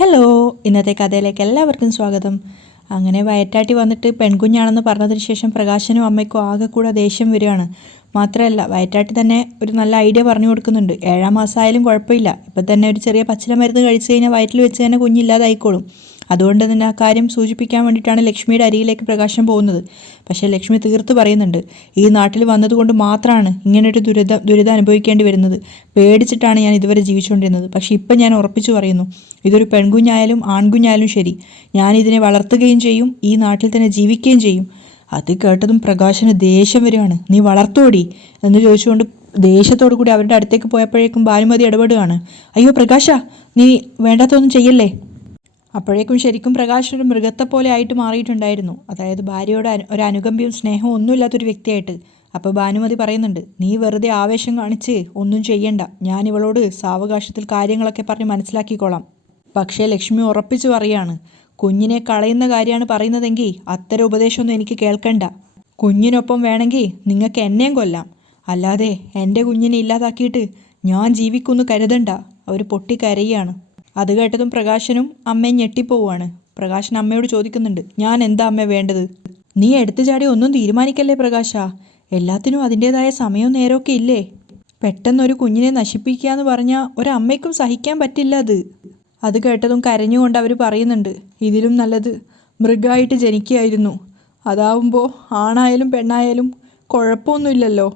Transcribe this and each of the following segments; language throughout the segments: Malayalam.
ഹലോ, ഇന്നത്തെ കഥയിലേക്ക് എല്ലാവർക്കും സ്വാഗതം. അങ്ങനെ വയറ്റാട്ടി വന്നിട്ട് പെൺകുഞ്ഞാണെന്ന് പറഞ്ഞതിന് ശേഷം പ്രകാശനും അമ്മയ്ക്കും ആകെ കൂടെ ദേഷ്യം വരികയാണ്. മാത്രമല്ല വയറ്റാട്ടി തന്നെ ഒരു നല്ല ഐഡിയ പറഞ്ഞു കൊടുക്കുന്നുണ്ട്. 7-ാം മാസമായാലും കുഴപ്പമില്ല, ഇപ്പം തന്നെ ഒരു ചെറിയ പച്ചില മരുന്ന് കഴിച്ചു കഴിഞ്ഞാൽ വയറ്റിൽ വെച്ച് തന്നെ കുഞ്ഞില്ലാതായിക്കോളും. അതുകൊണ്ട് തന്നെ ആ കാര്യം സൂചിപ്പിക്കാൻ വേണ്ടിയിട്ടാണ് ലക്ഷ്മിയുടെ അരികിലേക്ക് പ്രകാശം പോകുന്നത്. പക്ഷേ ലക്ഷ്മി തീർത്ത് പറയുന്നുണ്ട്, ഈ നാട്ടിൽ വന്നതുകൊണ്ട് മാത്രമാണ് ഇങ്ങനൊരു ദുരിതം അനുഭവിക്കേണ്ടി വരുന്നത്. പേടിച്ചിട്ടാണ് ഞാൻ ഇതുവരെ ജീവിച്ചുകൊണ്ടിരുന്നത്. പക്ഷേ ഇപ്പം ഞാൻ ഉറപ്പിച്ചു പറയുന്നു, ഇതൊരു പെൺകുഞ്ഞായാലും ആൺകുഞ്ഞായാലും ശരി, ഞാനിതിനെ വളർത്തുകയും ചെയ്യും, ഈ നാട്ടിൽ തന്നെ ജീവിക്കുകയും ചെയ്യും. അത് കേട്ടതും പ്രകാശന് ദേഷ്യം വരികയാണ്. നീ വളർത്തോടി എന്ന് ചോദിച്ചുകൊണ്ട് ദേഷ്യത്തോടു കൂടി അവരുടെ അടുത്തേക്ക് പോയപ്പോഴേക്കും ഭാനുമതി ഇടപെടുകയാണ്. അയ്യോ പ്രകാശ, നീ വേണ്ടാത്തൊന്നും ചെയ്യല്ലേ. അപ്പോഴേക്കും ശരിക്കും പ്രകാശ് ഒരു മൃഗത്തെ പോലെ ആയിട്ട് മാറിയിട്ടുണ്ടായിരുന്നു. അതായത് ഭാര്യയോട് ഒരു അനുകമ്പയും സ്നേഹവും ഒന്നുമില്ലാത്തൊരു വ്യക്തിയായിട്ട്. അപ്പോൾ ഭാനുമതി പറയുന്നുണ്ട്, നീ വെറുതെ ആവേശം കാണിച്ച് ഒന്നും ചെയ്യണ്ട, ഞാൻ ഇവളോട് സാവകാശത്തിൽ കാര്യങ്ങളൊക്കെ പറഞ്ഞ് മനസ്സിലാക്കിക്കോളാം. പക്ഷേ ലക്ഷ്മി ഉറപ്പിച്ചു പറയാണ്, കുഞ്ഞിനെ കളയുന്ന കാര്യമാണ് പറയുന്നതെങ്കിൽ അത്തരം ഉപദേശമൊന്നും എനിക്ക് കേൾക്കണ്ട. കുഞ്ഞിനൊപ്പം വേണമെങ്കിൽ നിങ്ങൾക്ക് എന്നെയും കൊല്ലാം, അല്ലാതെ എൻ്റെ കുഞ്ഞിനെ ഇല്ലാതാക്കിയിട്ട് ഞാൻ ജീവിക്കുമെന്ന് കരുതണ്ട. അവർ പൊട്ടിക്കരയാണ്. അത് കേട്ടതും പ്രകാശനും അമ്മയും ഞെട്ടിപ്പോവാണ്. പ്രകാശൻ അമ്മയോട് ചോദിക്കുന്നുണ്ട്, ഞാൻ എന്താ അമ്മ വേണ്ടത്? നീ എടുത്തു ചാടി ഒന്നും തീരുമാനിക്കല്ലേ പ്രകാശ, എല്ലാത്തിനും അതിൻ്റെതായ സമയവും നേരമൊക്കെ ഇല്ലേ. പെട്ടെന്നൊരു കുഞ്ഞിനെ നശിപ്പിക്കുക എന്ന് പറഞ്ഞാൽ ഒരമ്മയ്ക്കും സഹിക്കാൻ പറ്റില്ല അത്. അത് കേട്ടതും കരഞ്ഞുകൊണ്ട് അവർ പറയുന്നുണ്ട്, ഇതിലും നല്ലത് മൃഗമായിട്ട് ജനിക്കുകയായിരുന്നു. അതാവുമ്പോൾ ആണായാലും പെണ്ണായാലും കുഴപ്പമൊന്നുമില്ലല്ലോ.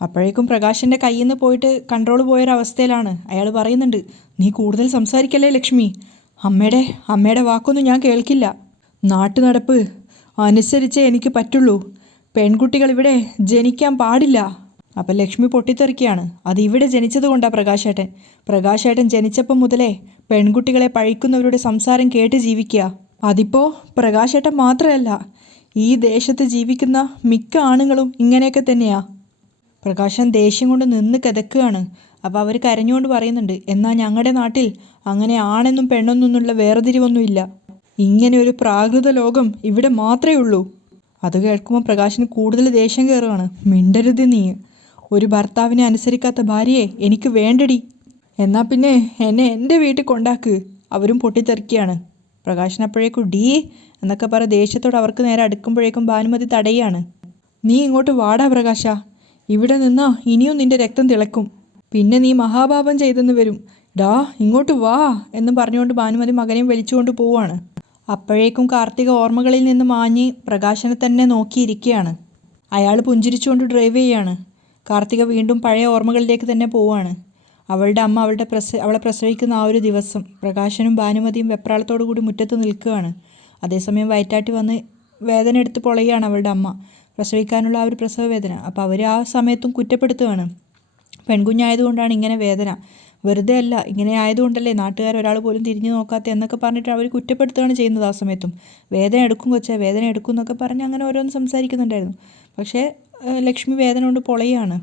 അപ്പോഴേക്കും പ്രകാശിൻ്റെ കയ്യിൽ നിന്ന് പോയിട്ട് കൺട്രോൾ പോയൊരവസ്ഥയിലാണ്. അയാൾ പറയുന്നുണ്ട്, നീ കൂടുതൽ സംസാരിക്കല്ലേ ലക്ഷ്മി, അമ്മയുടെ വാക്കൊന്നും ഞാൻ കേൾക്കില്ല. നാട്ടു നടപ്പ് അനുസരിച്ചേ എനിക്ക് പറ്റുള്ളൂ. പെൺകുട്ടികൾ ഇവിടെ ജനിക്കാൻ പാടില്ല. അപ്പം ലക്ഷ്മി പൊട്ടിത്തെറിക്കുകയാണ്. അത് ഇവിടെ ജനിച്ചത് കൊണ്ടാണ് പ്രകാശേട്ടൻ ജനിച്ചപ്പം മുതലേ പെൺകുട്ടികളെ പഴിക്കുന്നവരുടെ സംസാരം കേട്ട് ജീവിക്കുക. അതിപ്പോൾ പ്രകാശേട്ടൻ മാത്രമല്ല, ഈ ദേശത്ത് ജീവിക്കുന്ന മിക്ക ആണുങ്ങളും ഇങ്ങനെയൊക്കെ തന്നെയാ. പ്രകാശൻ ദേഷ്യം കൊണ്ട് നിന്ന് കിതക്കുകയാണ്. അപ്പോൾ അവർ കരഞ്ഞുകൊണ്ട് പറയുന്നുണ്ട്, എന്നാൽ ഞങ്ങളുടെ നാട്ടിൽ അങ്ങനെ ആണെന്നും പെണ്ണെന്നൊന്നുള്ള വേർതിരിവൊന്നുമില്ല. ഇങ്ങനെ ഒരു പ്രാകൃത ലോകം ഇവിടെ മാത്രമേ ഉള്ളൂ. അത് കേൾക്കുമ്പോൾ പ്രകാശന് കൂടുതൽ ദേഷ്യം കയറുകയാണ്. മിണ്ടരുത് നീ, ഒരു ഭർത്താവിനെ അനുസരിക്കാത്ത ഭാര്യയെ എനിക്ക് വേണ്ടടി. എന്നാൽ പിന്നെ എന്നെ എൻ്റെ വീട്ടിൽ കൊണ്ടാക്ക്. അവരും പൊട്ടിത്തെറിക്കുകയാണ്. പ്രകാശൻ അപ്പോഴേക്കും ഡീ എന്നൊക്കെ പറ ദേഷ്യത്തോട് അവർക്ക് നേരെ അടുക്കുമ്പോഴേക്കും ഭാനുമതി തടയാണ്. നീ ഇങ്ങോട്ട് വാടാ പ്രകാശ, ഇവിടെ നിന്നാ ഇനിയും നിന്റെ രക്തം തിളക്കും, പിന്നെ നീ മഹാപാപം ചെയ്തെന്ന് വരും. ഡാ ഇങ്ങോട്ട് വാ എന്ന് പറഞ്ഞുകൊണ്ട് ഭാനുമതി മകനെയും വലിച്ചുകൊണ്ട് പോവാണ്. അപ്പോഴേക്കും കാർത്തിക ഓർമ്മകളിൽ നിന്ന് മാഞ്ഞ് പ്രകാശനെ തന്നെ നോക്കിയിരിക്കുകയാണ്. അയാൾ പുഞ്ചിരിച്ചുകൊണ്ട് ഡ്രൈവ് ചെയ്യാണ്. കാർത്തിക വീണ്ടും പഴയ ഓർമ്മകളിലേക്ക് തന്നെ പോവാണ്. അവളുടെ അമ്മ അവളെ പ്രസവിക്കുന്ന ആ ഒരു ദിവസം പ്രകാശനും ഭാനുമതിയും വെപ്രാളത്തോടു കൂടി മുറ്റത്ത് നിൽക്കുകയാണ്. അതേസമയം വയറ്റാട്ടി വന്ന് വേദന എടുത്ത് പൊളയുകയാണ് അവളുടെ അമ്മ, പ്രസവിക്കാനുള്ള ആ ഒരു പ്രസവ വേദന. അപ്പോൾ അവർ ആ സമയത്തും കുറ്റപ്പെടുത്തുകയാണ്, പെൺകുഞ്ഞായതുകൊണ്ടാണ് ഇങ്ങനെ വേദന, വെറുതെ അല്ല, ഇങ്ങനെ ആയതുകൊണ്ടല്ലേ നാട്ടുകാർ ഒരാൾ പോലും തിരിഞ്ഞു നോക്കാത്ത എന്നൊക്കെ പറഞ്ഞിട്ട് അവർ കുറ്റപ്പെടുത്തുകയാണ് ചെയ്യുന്നത്. ആ സമയത്തും വേദന എടുക്കും കൊച്ചേ, വേദന എടുക്കും എന്നൊക്കെ പറഞ്ഞ് അങ്ങനെ ഓരോന്ന് സംസാരിക്കുന്നുണ്ടായിരുന്നു. പക്ഷേ ലക്ഷ്മി വേദന കൊണ്ട് പൊളയാണ്.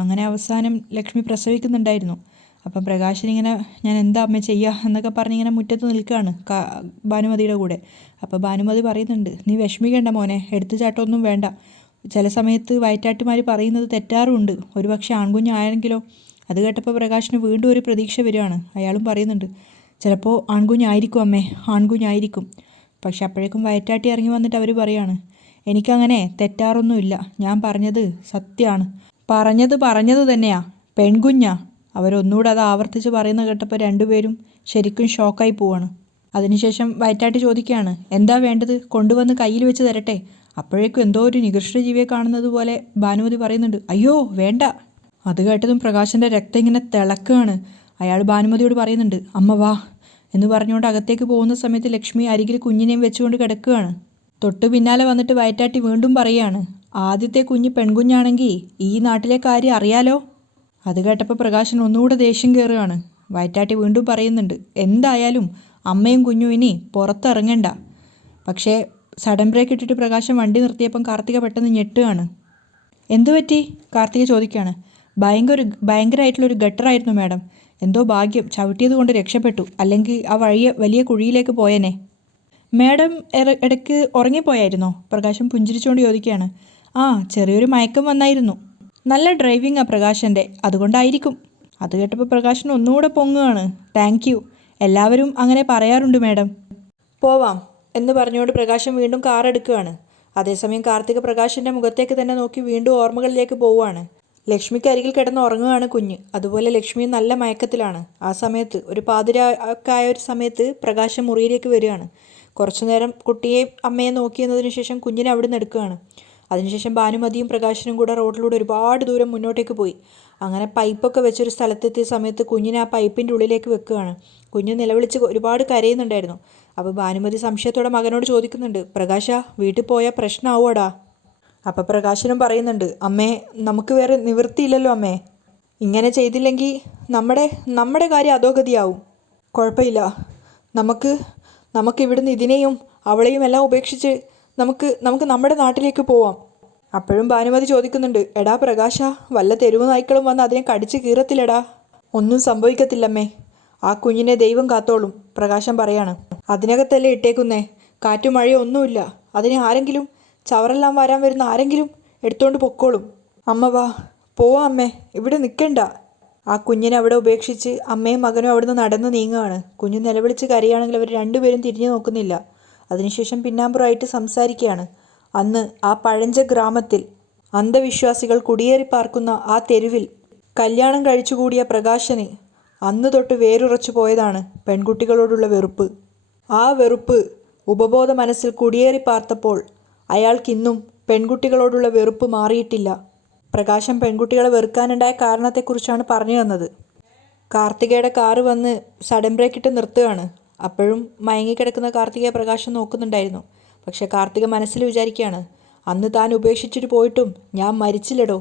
അങ്ങനെ അവസാനം ലക്ഷ്മി പ്രസവിക്കുന്നുണ്ടായിരുന്നു. അപ്പം പ്രകാശനിങ്ങനെ ഞാൻ എന്താ അമ്മ ചെയ്യുക എന്നൊക്കെ പറഞ്ഞിങ്ങനെ മുറ്റത്ത് നിൽക്കുകയാണ് ഭാനുമതിയുടെ കൂടെ. അപ്പോൾ ഭാനുമതി പറയുന്നുണ്ട്, നീ വിഷമിക്കേണ്ട മോനെ, എടുത്തുചാട്ടമൊന്നും വേണ്ട. ചില സമയത്ത് വയറ്റാട്ടുമാർ പറയുന്നത് തെറ്റാറുമുണ്ട്, ഒരു പക്ഷേ ആൺകുഞ്ഞായെങ്കിലോ. അത് കേട്ടപ്പോൾ പ്രകാശിന് വീണ്ടും ഒരു പ്രതീക്ഷ വരികയാണ്. അയാളും പറയുന്നുണ്ട്, ചിലപ്പോൾ ആൺകുഞ്ഞായിരിക്കും അമ്മേ, ആൺകുഞ്ഞായിരിക്കും. പക്ഷെ അപ്പോഴേക്കും വയറ്റാട്ടി ഇറങ്ങി വന്നിട്ട് അവർ പറയാണ്, എനിക്കങ്ങനെ തെറ്റാറൊന്നുമില്ല, ഞാൻ പറഞ്ഞത് സത്യമാണ്, പറഞ്ഞത് തന്നെയാ, പെൺകുഞ്ഞാ. അവരൊന്നുകൂടെ അത് ആവർത്തിച്ച് പറയുന്ന കേട്ടപ്പോൾ രണ്ടുപേരും ശരിക്കും ഷോക്കായി പോവാണ്. അതിനുശേഷം വയറ്റാട്ടി ചോദിക്കുകയാണ്, എന്താ വേണ്ടത്, കൊണ്ടുവന്ന് കയ്യിൽ വെച്ച് തരട്ടെ. അപ്പോഴേക്കും എന്തോ ഒരു നികൃഷ്ട ജീവിയെ കാണുന്നത് പോലെ ഭാനുമതി പറയുന്നുണ്ട്, അയ്യോ വേണ്ട. അത് കേട്ടതും പ്രകാശൻ്റെ രക്തം ഇങ്ങനെ തിളക്കുകയാണ്. അയാൾ ഭാനുമതിയോട് പറയുന്നുണ്ട്, അമ്മ വാ എന്ന് പറഞ്ഞുകൊണ്ട് അകത്തേക്ക് പോകുന്ന സമയത്ത് ലക്ഷ്മി അരികിൽ കുഞ്ഞിനെയും വെച്ചുകൊണ്ട് കിടക്കുകയാണ്. തൊട്ടു പിന്നാലെ വന്നിട്ട് വയറ്റാട്ടി വീണ്ടും പറയുകയാണ്, ആദ്യത്തെ കുഞ്ഞ് പെൺകുഞ്ഞാണെങ്കിൽ ഈ നാട്ടിലെ കാര്യം അറിയാലോ. അത് കേട്ടപ്പോൾ പ്രകാശൻ ഒന്നുകൂടെ ദേഷ്യം കയറുകയാണ്. വയറ്റാട്ടി വീണ്ടും പറയുന്നുണ്ട്, എന്തായാലും അമ്മയും കുഞ്ഞും ഇനി പുറത്തിറങ്ങണ്ട. പക്ഷേ സഡൻ ബ്രേക്ക് ഇട്ടിട്ട് പ്രകാശൻ വണ്ടി നിർത്തിയപ്പം കാർത്തിക പെട്ടെന്ന് ഞെട്ടുകയാണ്. എന്തു പറ്റി? കാർത്തിക ചോദിക്കുകയാണ്. ഭയങ്കരമായിട്ടുള്ളൊരു ഗട്ടറായിരുന്നു മാഡം, എന്തോ ഭാഗ്യം ചവിട്ടിയത് കൊണ്ട് രക്ഷപ്പെട്ടു, അല്ലെങ്കിൽ ആ വലിയ കുഴിയിലേക്ക് പോയേനെ. മാഡം ഇടയ്ക്ക് ഉറങ്ങിപ്പോയായിരുന്നോ? പ്രകാശൻ പുഞ്ചിരിച്ചുകൊണ്ട് ചോദിക്കുകയാണ്. ആ, ചെറിയൊരു മയക്കം വന്നായിരുന്നു. നല്ല ഡ്രൈവിങ്ങാണ് പ്രകാശൻ്റെ, അതുകൊണ്ടായിരിക്കും. അത് കേട്ടപ്പോൾ പ്രകാശൻ ഒന്നുകൂടെ പൊങ്ങുകയാണ്. താങ്ക് യു, എല്ലാവരും അങ്ങനെ പറയാറുണ്ട് മാഡം. പോവാം എന്ന് പറഞ്ഞുകൊണ്ട് പ്രകാശൻ വീണ്ടും കാർ എടുക്കുകയാണ്. അതേസമയം കാർത്തിക പ്രകാശിൻ്റെ മുഖത്തേക്ക് തന്നെ നോക്കി വീണ്ടും ഓർമ്മകളിലേക്ക് പോവുകയാണ്. ലക്ഷ്മിക്ക് അരികിൽ കിടന്ന് ഉറങ്ങുകയാണ് കുഞ്ഞ്. അതുപോലെ ലക്ഷ്മിയും നല്ല മയക്കത്തിലാണ്. ആ സമയത്ത് ഒരു പാതിരാക്കായ ഒരു സമയത്ത് പ്രകാശം മുറിയിലേക്ക് വരികയാണ്. കുറച്ചു നേരം കുട്ടിയെ അമ്മയെ നോക്കിയതിനു ശേഷം കുഞ്ഞിനെ അവിടെ നിന്ന് എടുക്കുകയാണ്. അതിനുശേഷം ഭാനുമതിയും പ്രകാശനും കൂടെ റോഡിലൂടെ ഒരുപാട് ദൂരം മുന്നോട്ടേക്ക് പോയി. അങ്ങനെ പൈപ്പൊക്കെ വെച്ചൊരു സ്ഥലത്തെത്തിയ സമയത്ത് കുഞ്ഞിനെ ആ പൈപ്പിൻ്റെ ഉള്ളിലേക്ക് വെക്കുകയാണ്. കുഞ്ഞ് നിലവിളിച്ച് ഒരുപാട് കരയുന്നുണ്ടായിരുന്നു. അപ്പോൾ ഭാനുമതി സംശയത്തോടെ മകനോട് ചോദിക്കുന്നുണ്ട്, പ്രകാശ വീട്ടിൽ പോയാൽ പ്രശ്നമാവുമടാ? അപ്പോൾ പ്രകാശനും പറയുന്നുണ്ട്, അമ്മേ നമുക്ക് വേറെ നിവൃത്തിയില്ലല്ലോ അമ്മേ, ഇങ്ങനെ ചെയ്തില്ലെങ്കിൽ നമ്മുടെ കാര്യം അധോഗതിയാവും. കുഴപ്പമില്ല, നമുക്ക് ഇവിടുന്ന് ഇതിനെയും അവളെയും എല്ലാം ഉപേക്ഷിച്ച് നമുക്ക് നമ്മുടെ നാട്ടിലേക്ക് പോവാം. അപ്പോഴും ഭാനുമതി ചോദിക്കുന്നുണ്ട്, എടാ പ്രകാശ, വല്ല തെരുവ് നായ്ക്കളും വന്ന് അതിനെ കടിച്ച് കീറത്തില്ലടാ. ഒന്നും സംഭവിക്കത്തില്ലമ്മേ, ആ കുഞ്ഞിനെ ദൈവം കാത്തോളും. പ്രകാശം പറയാണ്, അതിനകത്തല്ലേ ഇട്ടേക്കുന്നേ, കാറ്റും മഴയോ ഒന്നുമില്ല. അതിനെ ആരെങ്കിലും ചവറെല്ലാം വരാൻ വരുന്ന ആരെങ്കിലും എടുത്തുകൊണ്ട് പൊക്കോളും. അമ്മ വാ, പോവാ അമ്മേ, ഇവിടെ നിൽക്കണ്ട. ആ കുഞ്ഞിനെ അവിടെ ഉപേക്ഷിച്ച് അമ്മയും മകനും അവിടുന്ന് നടന്ന് നീങ്ങുകയാണ്. കുഞ്ഞ് നിലവിളിച്ച് കരയാണെങ്കിൽ അവർ രണ്ടുപേരും തിരിഞ്ഞു നോക്കുന്നില്ല. അതിനുശേഷം പിന്നാമ്പുറമായിട്ട് സംസാരിക്കുകയാണ്. അന്ന് ആ പഴഞ്ച ഗ്രാമത്തിൽ അന്ധവിശ്വാസികൾ കുടിയേറി പാർക്കുന്ന ആ തെരുവിൽ കല്യാണം കഴിച്ചുകൂടിയ പ്രകാശന് അന്ന് തൊട്ട് വേരുറച്ചു പോയതാണ് പെൺകുട്ടികളോടുള്ള വെറുപ്പ്. ആ വെറുപ്പ് ഉപബോധ മനസ്സിൽ കുടിയേറി പാർത്തപ്പോൾ അയാൾക്കിന്നും പെൺകുട്ടികളോടുള്ള വെറുപ്പ് മാറിയിട്ടില്ല. പ്രകാശം പെൺകുട്ടികളെ വെറുക്കാനുണ്ടായ കാരണത്തെക്കുറിച്ചാണ് പറഞ്ഞു തന്നത്. കാർത്തികയുടെ കാറ് വന്ന് സഡൻ ബ്രേക്കിട്ട് നിർത്തുകയാണ്. അപ്പോഴും മയങ്ങിക്കിടക്കുന്ന കാർത്തികയെ പ്രകാശം നോക്കുന്നുണ്ടായിരുന്നു. പക്ഷെ കാർത്തിക മനസ്സിൽ വിചാരിക്കുകയാണ്, അന്ന് താൻ ഉപേക്ഷിച്ചിട്ട് പോയിട്ടും ഞാൻ മരിച്ചില്ലടോ.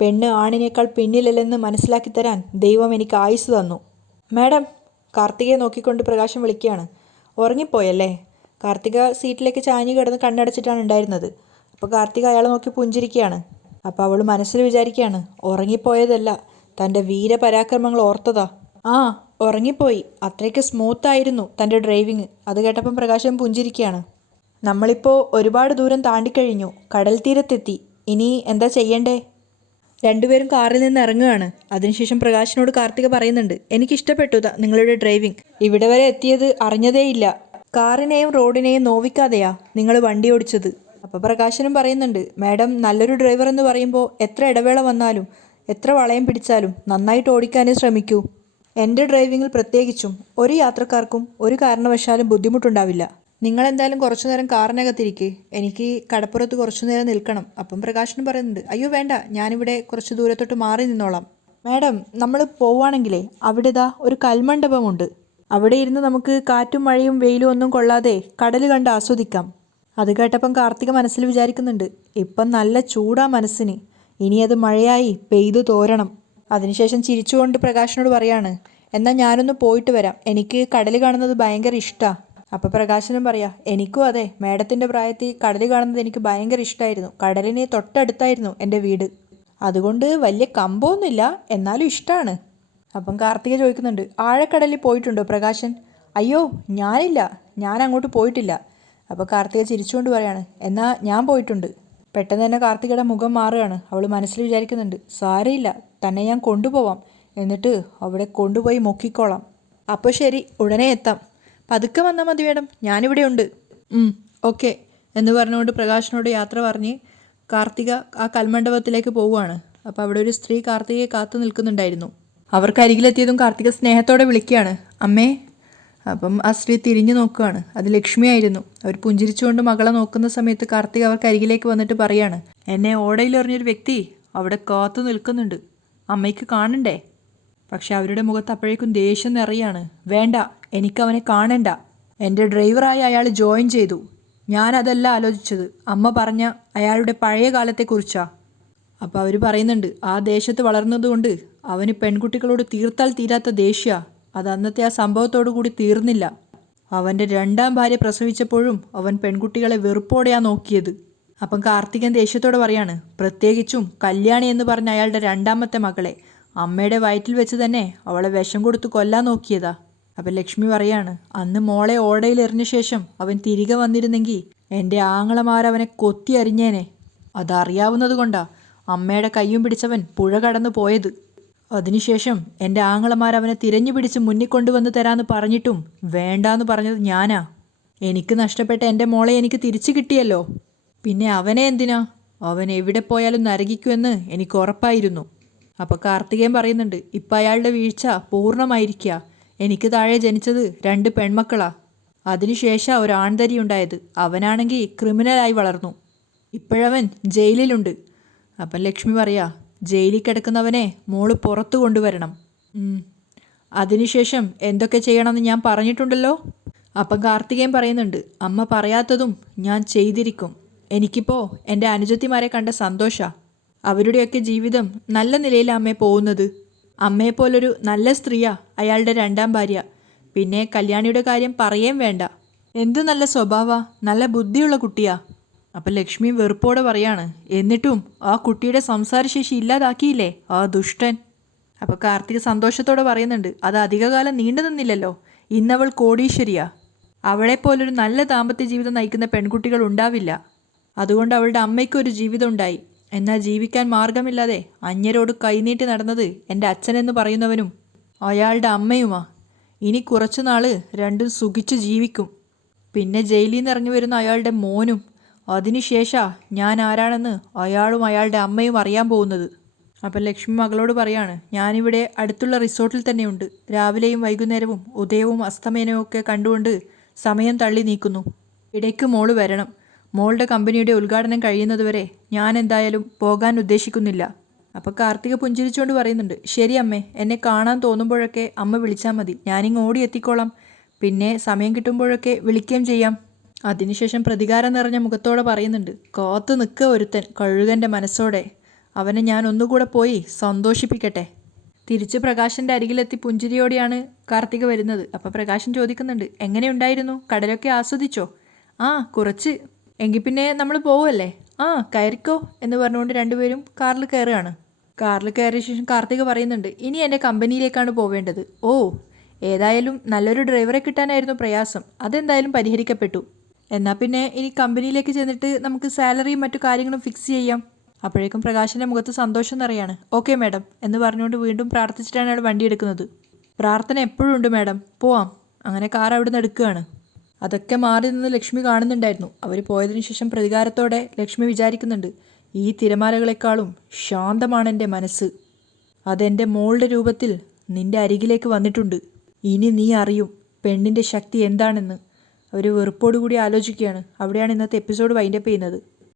പെണ്ണ് ആണിനേക്കാൾ പിന്നിലല്ലെന്ന് മനസ്സിലാക്കി തരാൻ ദൈവം എനിക്ക് ആയുസ് തന്നു. മാഡം, കാർത്തികയെ നോക്കിക്കൊണ്ട് പ്രകാശം വിളിക്കുകയാണ്. ഉറങ്ങിപ്പോയല്ലേ? കാർത്തിക സീറ്റിലേക്ക് ചാഞ്ഞു കിടന്ന് കണ്ണടച്ചിട്ടാണ് ഉണ്ടായിരുന്നത്. അപ്പോൾ കാർത്തിക അയാളെ നോക്കി പുഞ്ചിരിക്കുകയാണ്. അപ്പോൾ അവൾ മനസ്സിൽ വിചാരിക്കുകയാണ്, ഉറങ്ങിപ്പോയതല്ല, തൻ്റെ വീരപരാക്രമങ്ങൾ ഓർത്തതാ. ആ, ഉറങ്ങിപ്പോയി. അത്രയ്ക്ക് സ്മൂത്തായിരുന്നു തൻ്റെ ഡ്രൈവിങ്. അത് കേട്ടപ്പം പ്രകാശം പുഞ്ചിരിക്കുകയാണ്. നമ്മളിപ്പോൾ ഒരുപാട് ദൂരം താണ്ടിക്കഴിഞ്ഞു, കടൽ തീരത്തെത്തി. ഇനി എന്താ ചെയ്യണ്ടേ? രണ്ടുപേരും കാറിൽ നിന്ന് ഇറങ്ങുകയാണ്. അതിനുശേഷം പ്രകാശിനോട് കാർത്തിക പറയുന്നുണ്ട്, എനിക്കിഷ്ടപ്പെട്ടു നിങ്ങളുടെ ഡ്രൈവിംഗ്. ഇവിടെ വരെ എത്തിയത് അറിഞ്ഞതേയില്ല. കാറിനെയും റോഡിനെയും നോവിക്കാതെയാ നിങ്ങൾ വണ്ടി ഓടിച്ചത്. അപ്പോൾ പ്രകാശനും പറയുന്നുണ്ട്, മാഡം നല്ലൊരു ഡ്രൈവർ എന്ന് പറയുമ്പോൾ എത്ര ഇടവേള വന്നാലും എത്ര വളയം പിടിച്ചാലും നന്നായിട്ട് ഓടിക്കാനേ ശ്രമിക്കൂ. എൻ്റെ ഡ്രൈവിങ്ങിൽ പ്രത്യേകിച്ചും ഒരു യാത്രക്കാർക്കും ഒരു കാരണവശാലും ബുദ്ധിമുട്ടുണ്ടാവില്ല. നിങ്ങളെന്തായാലും കുറച്ചു നേരം കാറിനകത്തിരിക്കുക, എനിക്ക് കടപ്പുറത്ത് കുറച്ചു നേരം നിൽക്കണം. അപ്പം പ്രകാശനും പറയുന്നുണ്ട്, അയ്യോ വേണ്ട, ഞാനിവിടെ കുറച്ച് ദൂരത്തോട്ട് മാറി നിന്നോളാം. മാഡം, നമ്മൾ പോവുകയാണെങ്കിലേ അവിടെ ഒരു കൽമണ്ഡപമുണ്ട്. അവിടെ ഇരുന്ന് നമുക്ക് കാറ്റും മഴയും വെയിലും ഒന്നും കൊള്ളാതെ കടൽ കണ്ട് ആസ്വദിക്കാം. അത് കേട്ടപ്പം കാർത്തിക മനസ്സിൽ വിചാരിക്കുന്നുണ്ട്, ഇപ്പം നല്ല ചൂടാ മനസ്സിന്, ഇനി അത് മഴയായി പെയ്തു തോരണം. അതിനുശേഷം ചിരിച്ചുകൊണ്ട് പ്രകാശനോട് പറയാണ്, എന്നാൽ ഞാനൊന്ന് പോയിട്ട് വരാം, എനിക്ക് കടൽ കാണുന്നത് ഭയങ്കര ഇഷ്ടമാണ്. അപ്പോൾ പ്രകാശനും പറയാം, എനിക്കും അതെ, മേഡത്തിൻ്റെ പ്രായത്തിൽ കടൽ കാണുന്നത് എനിക്ക് ഭയങ്കര ഇഷ്ടമായിരുന്നു. കടലിന് തൊട്ടടുത്തായിരുന്നു എൻ്റെ വീട്, അതുകൊണ്ട് വലിയ കമ്പമൊന്നുമില്ല, എന്നാലും ഇഷ്ടമാണ്. അപ്പം കാർത്തിക ചോദിക്കുന്നുണ്ട്, ആഴക്കടലിൽ പോയിട്ടുണ്ടോ പ്രകാശൻ? അയ്യോ ഞാനില്ല, ഞാൻ അങ്ങോട്ട് പോയിട്ടില്ല. അപ്പോൾ കാർത്തിക ചിരിച്ചുകൊണ്ട് പറയാണ്, എന്നാൽ ഞാൻ പോയിട്ടുണ്ട്. പെട്ടെന്ന് തന്നെ കാർത്തികയുടെ മുഖം മാറുകയാണ്. അവൾ മനസ്സിൽ വിചാരിക്കുന്നുണ്ട്, സാരമില്ല, തന്നെ ഞാൻ കൊണ്ടുപോവാം, എന്നിട്ട് അവിടെ കൊണ്ടുപോയി മുക്കിക്കോളാം. അപ്പോൾ ശരി, ഉടനെ എത്താം, പതുക്കെ വന്നാൽ മതി മേഡം, ഞാനിവിടെ ഉണ്ട്. ഓക്കെ എന്ന് പറഞ്ഞുകൊണ്ട് പ്രകാശനോട് യാത്ര പറഞ്ഞ് കാർത്തിക ആ കൽമണ്ഡപത്തിലേക്ക് പോവുകയാണ്. അപ്പോൾ അവിടെ ഒരു സ്ത്രീ കാർത്തികയെ കാത്തു നിൽക്കുന്നുണ്ടായിരുന്നു. അവർക്ക് അരികിലെത്തിയതും കാർത്തിക സ്നേഹത്തോടെ വിളിക്കുകയാണ്, അമ്മേ. അപ്പം ആ സ്ത്രീ തിരിഞ്ഞു നോക്കുകയാണ്. അത് ലക്ഷ്മിയായിരുന്നു. അവർ പുഞ്ചിരിച്ചുകൊണ്ട് മകളെ നോക്കുന്ന സമയത്ത് കാർത്തിക അവർക്ക് അരികിലേക്ക് വന്നിട്ട് പറയാണ്, എന്നെ ഓടയിലെറിഞ്ഞൊരു വ്യക്തി അവിടെ കാത്തു നിൽക്കുന്നുണ്ട്, അമ്മയ്ക്ക് കാണണ്ടേ? പക്ഷെ അവരുടെ മുഖത്ത് അപ്പോഴേക്കും ദേഷ്യം നിറയാണ്. വേണ്ട, എനിക്കവനെ കാണണ്ട. എൻ്റെ ഡ്രൈവറായി അയാൾ ജോയിൻ ചെയ്തു. ഞാനതല്ല ആലോചിച്ചത്, അമ്മ പറഞ്ഞ അയാളുടെ പഴയ കാലത്തെക്കുറിച്ചാണ്. അപ്പോൾ അവർ പറയുന്നുണ്ട്, ആ ദേശത്ത് വളർന്നതുകൊണ്ട് അവന് പെൺകുട്ടികളോട് തീർത്താൽ തീരാത്ത ദേഷ്യ. അത് അന്നത്തെ ആ സംഭവത്തോടു കൂടി തീർന്നില്ല. അവൻ്റെ രണ്ടാം ഭാര്യ പ്രസവിച്ചപ്പോഴും അവൻ പെൺകുട്ടികളെ വെറുപ്പോടെയാണ് നോക്കിയത്. അപ്പം കാർത്തികൻ ദേഷ്യത്തോടെ പറയാണ്, പ്രത്യേകിച്ചും കല്യാണി എന്ന് പറഞ്ഞ അയാളുടെ രണ്ടാമത്തെ മകളെ അമ്മയുടെ വയറ്റിൽ വെച്ച് തന്നെ അവളെ വിഷം കൊടുത്ത് കൊല്ലാൻ നോക്കിയതാ. അപ്പം ലക്ഷ്മി പറയാണ്, അന്ന് മോളെ ഓടയിൽ എറിഞ്ഞ ശേഷം അവൻ തിരികെ വന്നിരുന്നെങ്കിൽ എൻ്റെ ആങ്ങളമാരവനെ കൊത്തി അരിഞ്ഞേനെ. അതറിയാവുന്നത് കൊണ്ടാ അമ്മയുടെ കയ്യും പിടിച്ചവൻ പുഴ കടന്നു പോയത്. അതിനുശേഷം എൻ്റെ ആങ്ങളമാരവനെ തിരഞ്ഞു പിടിച്ച് മുന്നിൽ കൊണ്ടുവന്ന് തരാമെന്ന് പറഞ്ഞിട്ടും വേണ്ടാന്ന് പറഞ്ഞത് ഞാനാ. എനിക്ക് നഷ്ടപ്പെട്ട എൻ്റെ മോളെ എനിക്ക് തിരിച്ചു കിട്ടിയല്ലോ. പിന്നെ അവനെ എന്തിനാ? അവൻ എവിടെ പോയാലും നരകിക്കുമെന്ന് എനിക്ക് ഉറപ്പായിരുന്നു. അപ്പോൾ കാർത്തികേയൻ പറയുന്നുണ്ട്, ഇപ്പം അയാളുടെ വീഴ്ച പൂർണ്ണമായിരിക്കുക. എനിക്ക് താഴെ ജനിച്ചത് 2 പെൺമക്കളാ. അതിനുശേഷം ഒരു ആൺതരി ഉണ്ടായത്. അവനാണെങ്കിൽ ക്രിമിനലായി വളർന്നു. ഇപ്പോഴവൻ ജയിലിലുണ്ട്. അപ്പം ലക്ഷ്മി പറയാ, ജയിലിൽ കിടക്കുന്നവനെ മോള് പുറത്തു കൊണ്ടുവരണം. അതിനുശേഷം എന്തൊക്കെ ചെയ്യണമെന്ന് ഞാൻ പറഞ്ഞിട്ടുണ്ടല്ലോ. അപ്പം കാർത്തികേയൻ പറയുന്നുണ്ട്, അമ്മ പറയാത്തതും ഞാൻ ചെയ്തിരിക്കും. എനിക്കിപ്പോൾ എൻ്റെ അനുജത്തിമാരെ കണ്ട സന്തോഷാ. അവരുടെയൊക്കെ ജീവിതം നല്ല നിലയിലാണ് അമ്മയെ പോകുന്നത്. അമ്മയെപ്പോലൊരു നല്ല സ്ത്രീയാ അയാളുടെ 2ാം ഭാര്യ. പിന്നെ കല്യാണിയുടെ കാര്യം പറയേം വേണ്ട. എന്ത് നല്ല സ്വഭാവ, നല്ല ബുദ്ധിയുള്ള കുട്ടിയാ. അപ്പം ലക്ഷ്മി വെറുപ്പോടെ പറയാണ്, എന്നിട്ടും ആ കുട്ടിയുടെ സംസാരശേഷി ഇല്ലാതാക്കിയില്ലേ ആ ദുഷ്ടൻ. അപ്പോൾ കാർത്തിക് സന്തോഷത്തോടെ പറയുന്നുണ്ട്, അത് അധികകാലം നീണ്ടു നിന്നില്ലല്ലോ. ഇന്നവൾ കോടീശ്വരിയാ. അവളെപ്പോലൊരു നല്ല ദാമ്പത്യ ജീവിതം നയിക്കുന്ന പെൺകുട്ടികൾ ഉണ്ടാവില്ല. അതുകൊണ്ട് അവളുടെ അമ്മയ്ക്കൊരു ജീവിതം ഉണ്ടായി. എന്നാൽ ജീവിക്കാൻ മാർഗമില്ലാതെ അന്യരോട് കൈനീട്ടി നടന്നത് എൻ്റെ അച്ഛനെന്ന് പറയുന്നവനും അയാളുടെ അമ്മയുമാ. ഇനി കുറച്ചുനാൾ രണ്ടും സുഖിച്ചു ജീവിക്കും. പിന്നെ ജയിലിൽ നിന്ന് ഇറങ്ങി വരുന്ന അയാളുടെ മോനും. അതിനുശേഷം ഞാൻ ആരാണെന്ന് അയാളും അയാളുടെ അമ്മയും അറിയാൻ പോകുന്നത്. അപ്പം ലക്ഷ്മി മകളോട് പറയാണ്, ഞാനിവിടെ അടുത്തുള്ള റിസോർട്ടിൽ തന്നെയുണ്ട്. രാവിലെയും വൈകുന്നേരവും ഉദയവും അസ്തമയനവും ഒക്കെ കണ്ടുകൊണ്ട് സമയം തള്ളി നീക്കുന്നു. ഇടയ്ക്ക് മോള് വരണം. മോളുടെ കമ്പനിയുടെ ഉദ്ഘാടനം കഴിയുന്നതുവരെ ഞാൻ എന്തായാലും പോകാൻ ഉദ്ദേശിക്കുന്നില്ല. അപ്പോൾ കാർത്തിക പുഞ്ചിരിച്ചുകൊണ്ട് പറയുന്നുണ്ട്, ശരി അമ്മേ, എന്നെ കാണാൻ തോന്നുമ്പോഴൊക്കെ അമ്മ വിളിച്ചാൽ മതി. ഞാനിങ്ങ് ഓടി എത്തിക്കോളാം. പിന്നെ സമയം കിട്ടുമ്പോഴൊക്കെ വിളിക്കുകയും ചെയ്യാം. അതിനുശേഷം പ്രതികാരം നിറഞ്ഞ മുഖത്തോടെ പറയുന്നുണ്ട്, കാത്തു നിൽക്കുക ഒരുത്തൻ കഴുകൻ്റെ മനസ്സോടെ. അവനെ ഞാൻ ഒന്നുകൂടെ പോയി സന്തോഷിപ്പിക്കട്ടെ. തിരിച്ച് പ്രകാശൻ്റെ അരികിലെത്തി പുഞ്ചിരിയോടെയാണ് കാർത്തിക വരുന്നത്. അപ്പോൾ പ്രകാശൻ ചോദിക്കുന്നുണ്ട്, എങ്ങനെയുണ്ടായിരുന്നു? കടലൊക്കെ ആസ്വദിച്ചോ? ആ, കുറച്ച്. എങ്കിൽ പിന്നെ നമ്മൾ പോവുമല്ലേ? ആ, കയറിക്കോ എന്ന് പറഞ്ഞുകൊണ്ട് രണ്ടുപേരും കാറിൽ കയറുകയാണ്. കാറിൽ കയറിയ ശേഷം കാർത്തിക പറയുന്നുണ്ട്, ഇനി എൻ്റെ കമ്പനിയിലേക്കാണ് പോവേണ്ടത്. ഓ, ഏതായാലും നല്ലൊരു ഡ്രൈവറെ കിട്ടാനായിരുന്നു പ്രയാസം. അതെന്തായാലും പരിഹരിക്കപ്പെട്ടു. എന്നാൽ പിന്നെ ഇനി കമ്പനിയിലേക്ക് ചെന്നിട്ട് നമുക്ക് സാലറിയും മറ്റു കാര്യങ്ങളും ഫിക്സ് ചെയ്യാം. അപ്പോഴേക്കും പ്രകാശിൻ്റെ മുഖത്ത് സന്തോഷം നിറയാണ്. ഓക്കെ മാഡം എന്ന് പറഞ്ഞുകൊണ്ട് വീണ്ടും പ്രാർത്ഥിച്ചിട്ടാണ് അയാൾ വണ്ടി എടുക്കുന്നത്. പ്രാർത്ഥന എപ്പോഴും ഉണ്ട് മാഡം, പോവാം. അങ്ങനെ കാർ അവിടെ നിന്ന് എടുക്കുകയാണ്. അതൊക്കെ മാറി നിന്ന് ലക്ഷ്മി കാണുന്നുണ്ടായിരുന്നു. അവർ പോയതിനു ശേഷം പ്രതികാരത്തോടെ ലക്ഷ്മി വിചാരിക്കുന്നുണ്ട്, ഈ തിരമാലകളെക്കാളും ശാന്തമാണ് എൻ്റെ മനസ്സ്. അതെൻ്റെ മോളുടെ രൂപത്തിൽ നിൻ്റെ അരികിലേക്ക് വന്നിട്ടുണ്ട്. ഇനി നീ അറിയും പെണ്ണിൻ്റെ ശക്തി എന്താണെന്ന്. അവർ വെറുപ്പോടുകൂടി ആലോചിക്കുകയാണ്. അവിടെയാണ് ഇന്നത്തെ എപ്പിസോഡ് വൈൻഡപ്പ് ചെയ്യുന്നത്.